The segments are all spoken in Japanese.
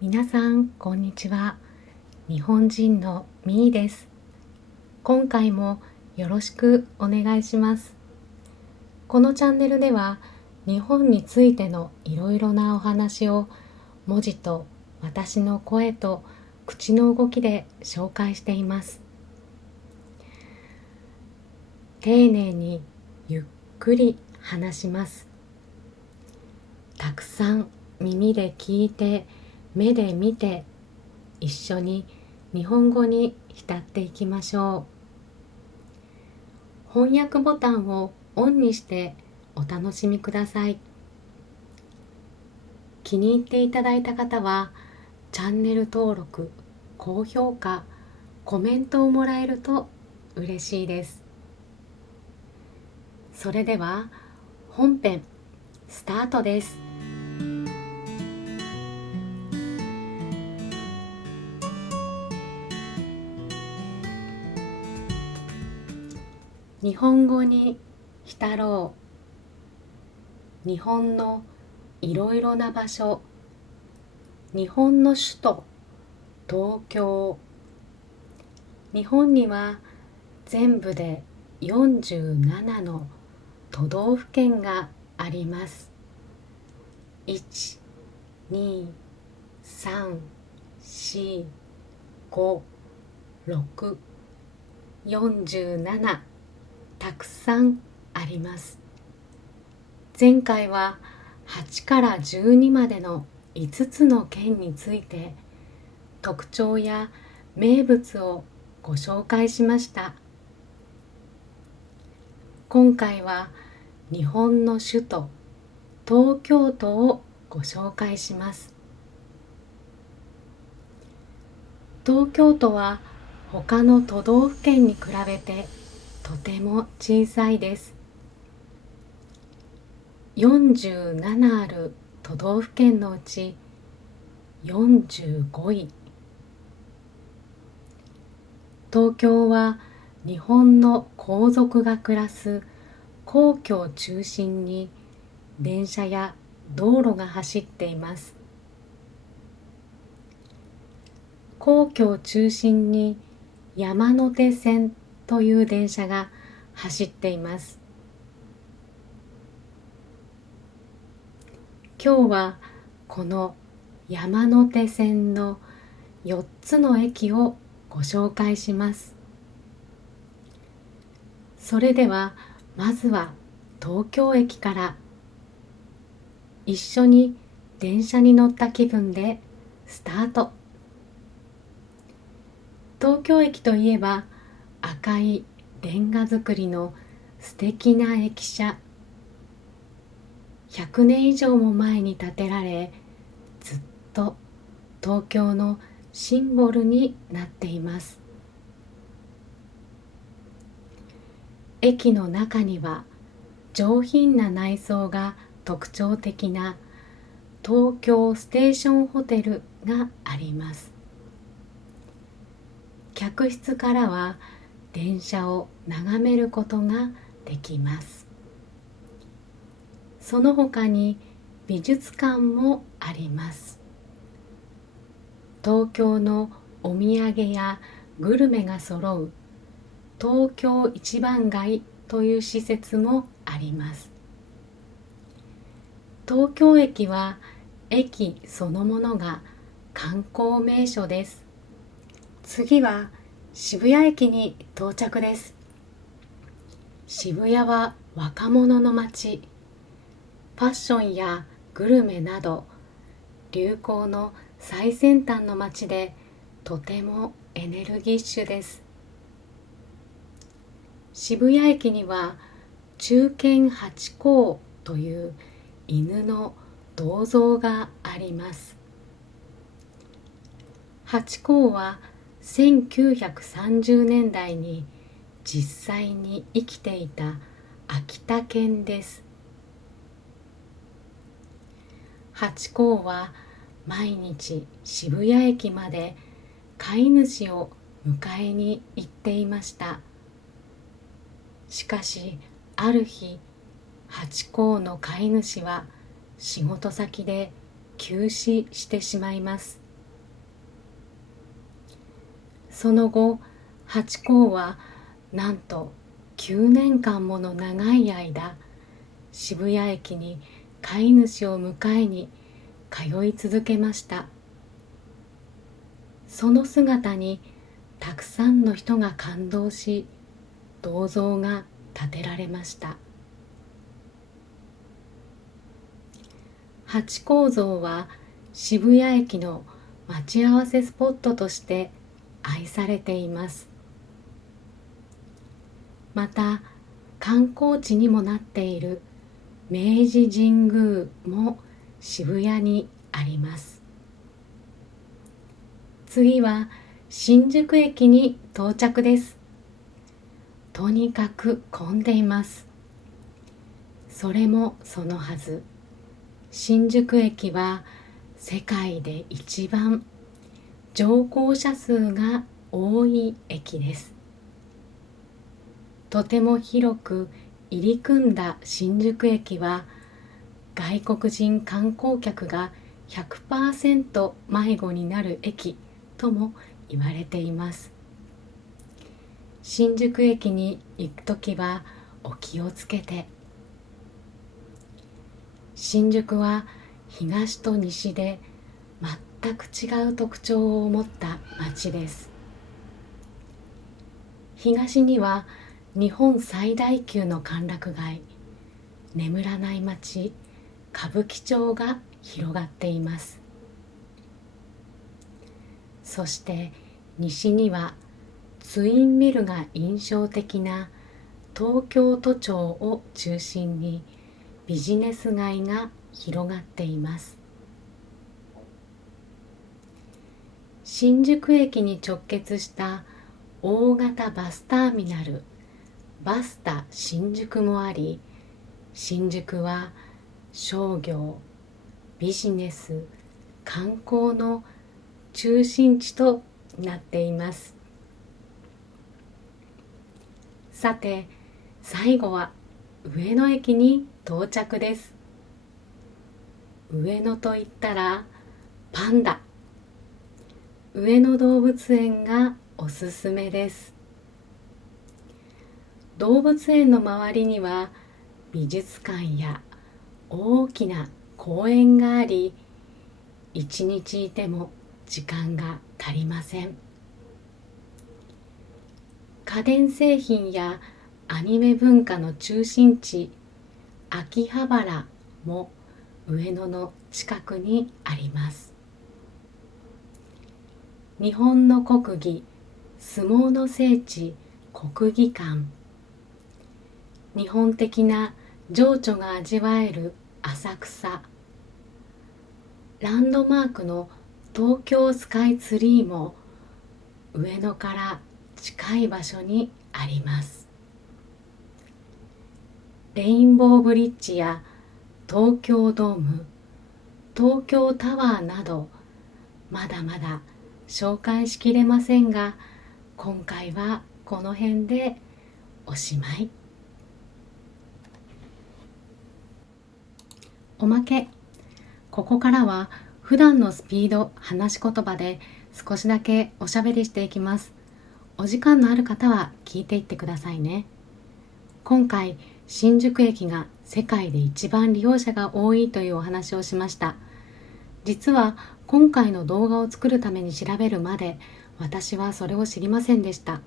皆さんこんにちは。日本人のみーです。今回もよろしくお願いします。このチャンネルでは日本についてのいろいろなお話を文字と私の声と口の動きで紹介しています。丁寧にゆっくり話します。たくさん耳で聞いて目で見て一緒に日本語に浸っていきましょう。翻訳ボタンをオンにしてお楽しみください。気に入っていただいた方はチャンネル登録、高評価、コメントをもらえると嬉しいです。それでは本編スタートです。日本語に浸ろう。日本のいろいろな場所。日本の首都東京。日本には全部で47の都道府県があります。1、2、3、4、5、6、47、たくさんあります。前回は8から12までの5つの県について特徴や名物をご紹介しました。今回は日本の首都東京都をご紹介します。東京都は他の都道府県に比べてとても小さいです。47ある都道府県のうち45位。東京は日本の皇族が暮らす皇居を中心に電車や道路が走っています。皇居を中心に山手線という電車が走っています。今日はこの山手線の4つの駅をご紹介します。それではまずは東京駅から一緒に電車に乗った気分でスタート。東京駅といえば赤いレンガ造りの素敵な駅舎。100年以上も前に建てられ、ずっと東京のシンボルになっています。駅の中には上品な内装が特徴的な東京ステーションホテルがあります。客室からは電車を眺めることができます。その他に美術館もあります。東京のお土産やグルメが揃う東京一番街という施設もあります。東京駅は駅そのものが観光名所です。次は渋谷駅に到着です。渋谷は若者の街。ファッションやグルメなど流行の最先端の街でとてもエネルギッシュです。渋谷駅には忠犬ハチ公という犬の銅像があります。ハチ公は1930年代に実際に生きていた秋田犬です。ハチ公は毎日渋谷駅まで飼い主を迎えに行っていました。しかしある日、ハチ公の飼い主は仕事先で急死してしまいます。その後、ハチ公はなんと9年間もの長い間、渋谷駅に飼い主を迎えに通い続けました。その姿にたくさんの人が感動し、銅像が建てられました。ハチ公像は渋谷駅の待ち合わせスポットとして愛されています。また観光地にもなっている明治神宮も渋谷にあります。次は新宿駅に到着です。とにかく混んでいます。それもそのはず。新宿駅は世界で一番乗降者数が多い駅です。とても広く入り組んだ新宿駅は、外国人観光客が 100% 迷子になる駅とも言われています。新宿駅に行くときはお気をつけて。新宿は東と西で全く違う特徴を持った街です。東には日本最大級の歓楽街、眠らない街、歌舞伎町が広がっています。そして西にはツインビルが印象的な東京都庁を中心にビジネス街が広がっています。新宿駅に直結した大型バスターミナル、バスタ新宿もあり、新宿は商業、ビジネス、観光の中心地となっています。さて、最後は上野駅に到着です。上野といったらパンダ、上野動物園がおすすめです。動物園の周りには美術館や大きな公園があり、一日いても時間が足りません。家電製品やアニメ文化の中心地、秋葉原も上野の近くにあります。日本の国技、相撲の聖地、国技館、日本的な情緒が味わえる浅草、ランドマークの東京スカイツリーも上野から近い場所にあります。レインボーブリッジや東京ドーム、東京タワーなど、まだまだ紹介しきれませんが、今回はこの辺でおしまい。おまけ。ここからは普段のスピード、話し言葉で少しだけおしゃべりしていきます。お時間のある方は聞いていってくださいね。今回、新宿駅が世界で一番利用者が多いというお話をしました。実は今回の動画を作るために調べるまで、私はそれを知りませんでした。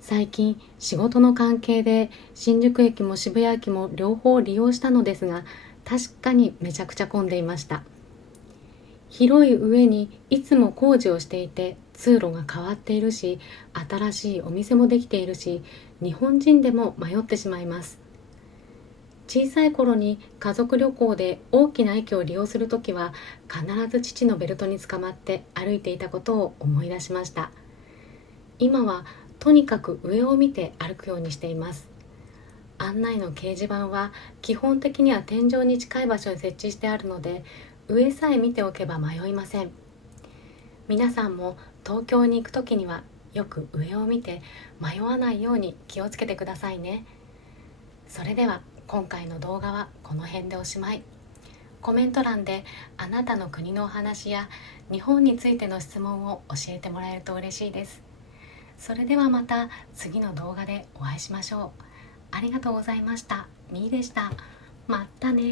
最近仕事の関係で新宿駅も渋谷駅も両方利用したのですが、確かにめちゃくちゃ混んでいました。広い上にいつも工事をしていて、通路が変わっているし、新しいお店もできているし、日本人でも迷ってしまいます。小さい頃に家族旅行で大きな駅を利用するときは、必ず父のベルトにつかまって歩いていたことを思い出しました。今はとにかく上を見て歩くようにしています。案内の掲示板は基本的には天井に近い場所に設置してあるので、上さえ見ておけば迷いません。皆さんも東京に行くときにはよく上を見て迷わないように気をつけてくださいね。それでは今回の動画はこの辺でおしまい。コメント欄であなたの国のお話や日本についての質問を教えてもらえると嬉しいです。それではまた次の動画でお会いしましょう。ありがとうございました。みーでした。またね。